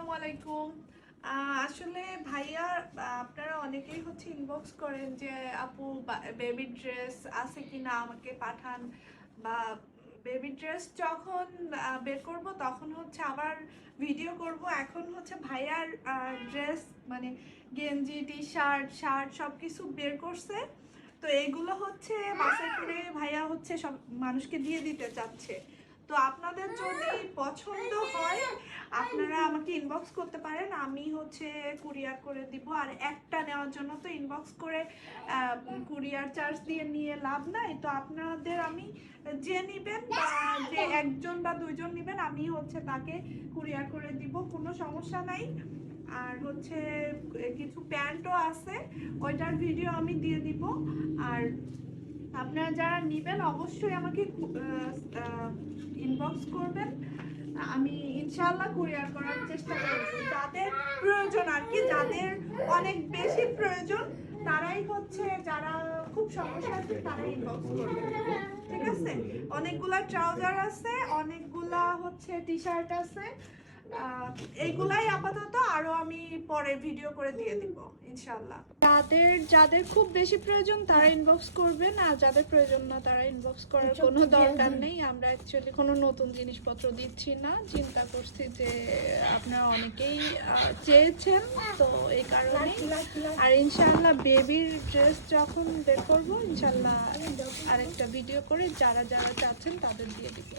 আসসালামু আলাইকুম। আসলে ভাইয়া আপনারা অনেকেই হচ্ছে ইনবক্স করেন যে আপু বেবি ড্রেস আছে কিনা আমাকে পাঠান, বা বেবি ড্রেস যখন বের করব তখন হচ্ছে আবার ভিডিও করব। এখন হচ্ছে ভাইয়ার ড্রেস মানে গেঞ্জি টি শার্ট শার্ট সব কিছু বের করছে, তো এইগুলো হচ্ছে বাসায় করে ভাইয়া হচ্ছে সব মানুষকে দিয়ে দিতে চাচ্ছে। তো আপনাদের যদি পছন্দ হয় আপনারা আমাকে ইনবক্স করতে পারেন, আমি হচ্ছে কুরিয়ার করে দিব। আর একটা নেওয়ার জন্য তো ইনবক্স করে কুরিয়ার চার্জ দিয়ে নিয়ে লাভ নাই। তো আপনাদের আমি যে নেবেন বা যে একজন বা দুইজন নেবেন আমি হচ্ছে তাকে কুরিয়ার করে দিব, কোনো সমস্যা নাই। আর হচ্ছে কিছু প্যান্টও আছে, ওইটার ভিডিও আমি দিয়ে দিব। আর আপনারা যারা নেবেন অবশ্যই আমাকে ইনবক্স করবেন, আমি ইনশাআল্লাহ কুরিয়ার করার চেষ্টা করব। যাদের প্রয়োজন আর কি, যাদের অনেক বেশি প্রয়োজন তারাই হচ্ছে, যারা খুব সমস্যা আছে তারাই ইনবক্স করবে। ঠিক আছে, অনেকগুলা ট্রাউজার আছে, অনেকগুলা হচ্ছে টি শার্ট আছে, এইগুলাই আপাতত, আরো আমি পরে ভিডিও করে দিয়ে দিব ইনশাআল্লাহ। যাদের যাদের খুব বেশি প্রয়োজন তারা ইনবক্স করবেন, আর যাদের প্রয়োজন না তারা ইনবক্স করার কোনো দরকার নেই। আমরা অ্যাকচুয়ালি কোনো নতুন জিনিসপত্র দিচ্ছি না, চিন্তা করছি যে আপনারা অনেকেই চেয়েছেন, তো এই কারণে। আর ইনশাআল্লাহ বেবির ড্রেস যখন বের করবো ইনশাআল্লাহ আরেকটা ভিডিও করে যারা যারা চাচ্ছেন তাদের দিয়ে দিব।